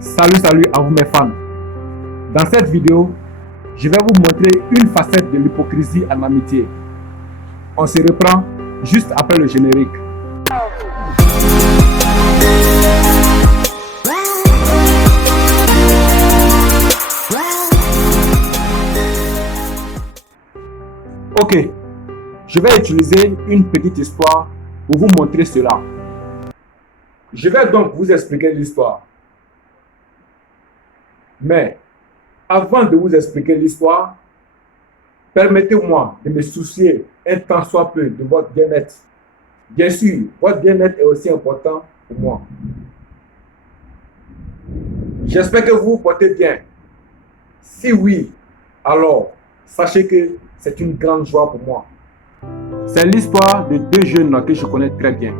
Salut à vous mes fans. Dans cette vidéo, je vais vous montrer une facette de l'hypocrisie en amitié. On se reprend juste après le générique. Ok, je vais utiliser une petite histoire pour vous montrer cela. Je vais donc vous expliquer l'histoire. Mais avant de vous expliquer l'histoire, permettez-moi de me soucier un tant soit peu de votre bien-être. Bien sûr, votre bien-être est aussi important pour moi. J'espère que vous vous portez bien. Si oui, alors sachez que c'est une grande joie pour moi. C'est l'histoire de deux jeunes que je connais très bien.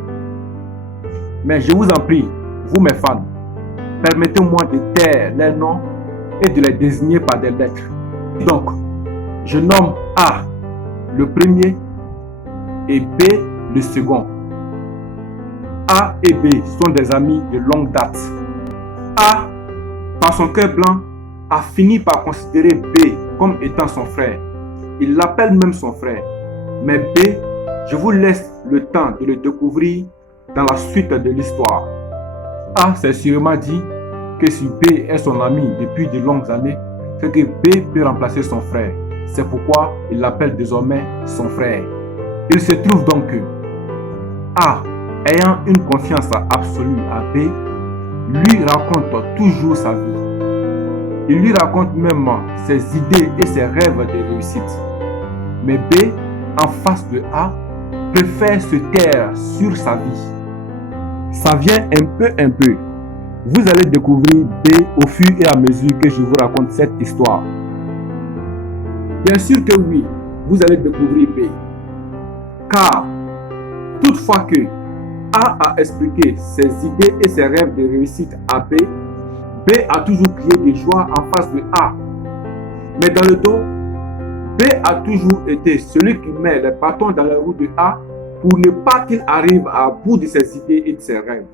Mais je vous en prie, vous mes fans, permettez-moi de taire les noms et de les désigner par des lettres. Donc, je nomme A le premier et B le second. A et B sont des amis de longue date. A, par son cœur blanc, a fini par considérer B comme étant son frère. Il l'appelle même son frère. Mais B, je vous laisse le temps de le découvrir dans la suite de l'histoire. A s'est sûrement dit que si B est son ami depuis de longues années, c'est que B peut remplacer son frère. C'est pourquoi il l'appelle désormais son frère. Il se trouve donc que A, ayant une confiance absolue à B, lui raconte toujours sa vie. Il lui raconte même ses idées et ses rêves de réussite. Mais B, en face de A, préfère se taire sur sa vie. Ça vient un peu. Vous allez découvrir B au fur et à mesure que je vous raconte cette histoire. Bien sûr que oui, vous allez découvrir B. Car, toutefois que A a expliqué ses idées et ses rêves de réussite à B, B a toujours crié de joie en face de A. Mais dans le dos, B a toujours été celui qui met les bâtons dans les roues de A pour ne pas qu'il arrive à bout de ses idées et de ses rêves.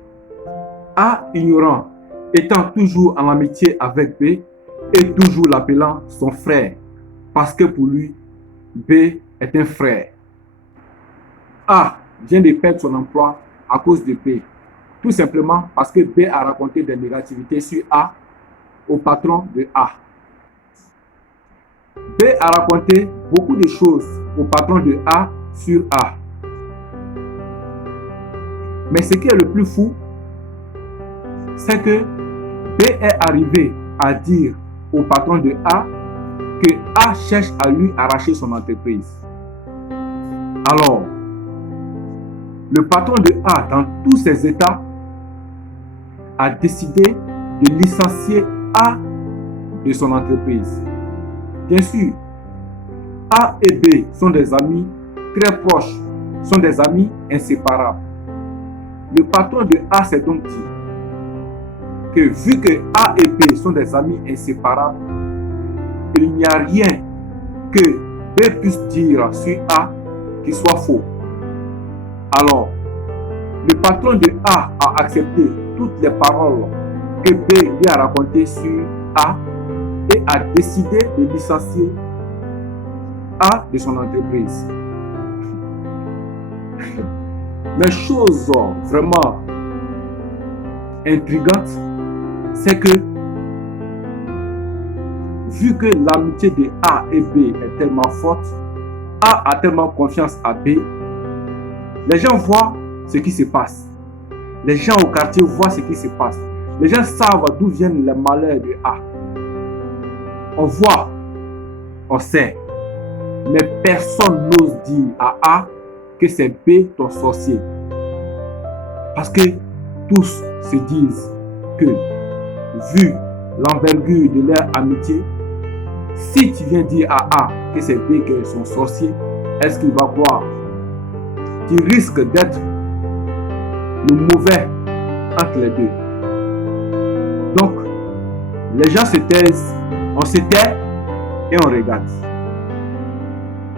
A, ignorant, étant toujours en amitié avec B et toujours l'appelant son frère, parce que pour lui, B est un frère. A vient de perdre son emploi à cause de B, tout simplement parce que B a raconté des négativités sur A au patron de A. B a raconté beaucoup de choses au patron de A sur A. Mais ce qui est le plus fou, c'est que B est arrivé à dire au patron de A que A cherche à lui arracher son entreprise. Alors, le patron de A, dans tous ses états, a décidé de licencier A de son entreprise. Bien sûr, A et B sont des amis très proches, sont des amis inséparables. Le patron de A s'est donc dit que vu que A et B sont des amis inséparables, il n'y a rien que B puisse dire sur A qui soit faux. Alors, le patron de A a accepté toutes les paroles que B lui a racontées sur A et a décidé de licencier A de son entreprise. Mais chose vraiment intrigante, c'est que vu que l'amitié de A et B est tellement forte, A a tellement confiance à B, les gens voient ce qui se passe. Les gens au quartier voient ce qui se passe. Les gens savent d'où viennent les malheurs de A. On voit, on sait, mais personne n'ose dire à A que c'est B ton sorcier. Parce que tous se disent que, vu l'envergure de leur amitié, si tu viens dire à A que c'est B qui est son sorcier, est-ce qu'il va croire? Tu risques d'être le mauvais entre les deux. Donc, les gens se taisent, on se tait et on regarde.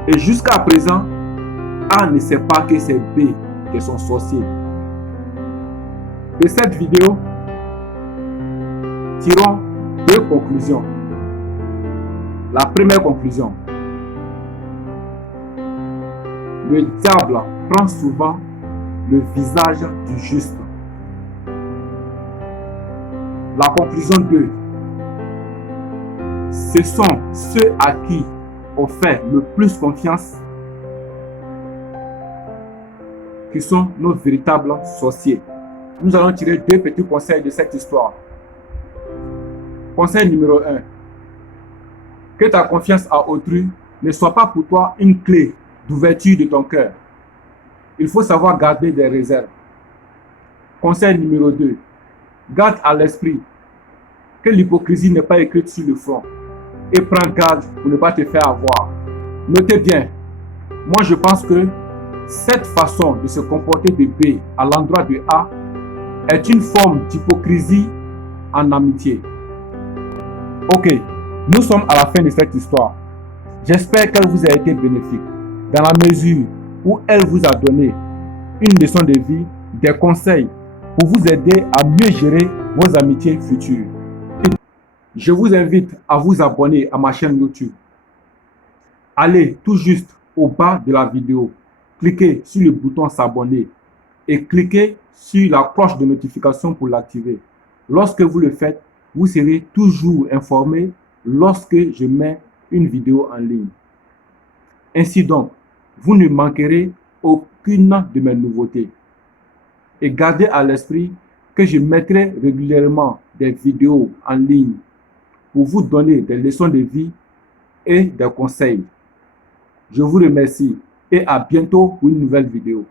Et jusqu'à présent, A ne sait pas que c'est B qui est son sorcier. De cette vidéo, Tirons deux conclusions. La première conclusion. Le diable prend souvent le visage du juste. La conclusion 2. Ce sont ceux à qui on fait le plus confiance qui sont nos véritables sorciers. Nous allons tirer deux petits conseils de cette histoire. Conseil numéro 1. Que ta confiance à autrui ne soit pas pour toi une clé d'ouverture de ton cœur. Il faut savoir garder des réserves. Conseil numéro 2. Garde à l'esprit que l'hypocrisie n'est pas écrite sur le front et prends garde pour ne pas te faire avoir. Notez bien, moi je pense que cette façon de se comporter de B à l'endroit de A est une forme d'hypocrisie en amitié. Ok, nous sommes à la fin de cette histoire. J'espère qu'elle vous a été bénéfique, dans la mesure où elle vous a donné une leçon de vie, des conseils pour vous aider à mieux gérer vos amitiés futures. Je vous invite à vous abonner à ma chaîne YouTube. Allez tout juste au bas de la vidéo, cliquez sur le bouton s'abonner et cliquez sur la cloche de notification pour l'activer. Lorsque vous le faites, vous serez toujours informé lorsque je mets une vidéo en ligne. Ainsi donc, vous ne manquerez aucune de mes nouveautés. Et gardez à l'esprit que je mettrai régulièrement des vidéos en ligne pour vous donner des leçons de vie et des conseils. Je vous remercie et à bientôt pour une nouvelle vidéo.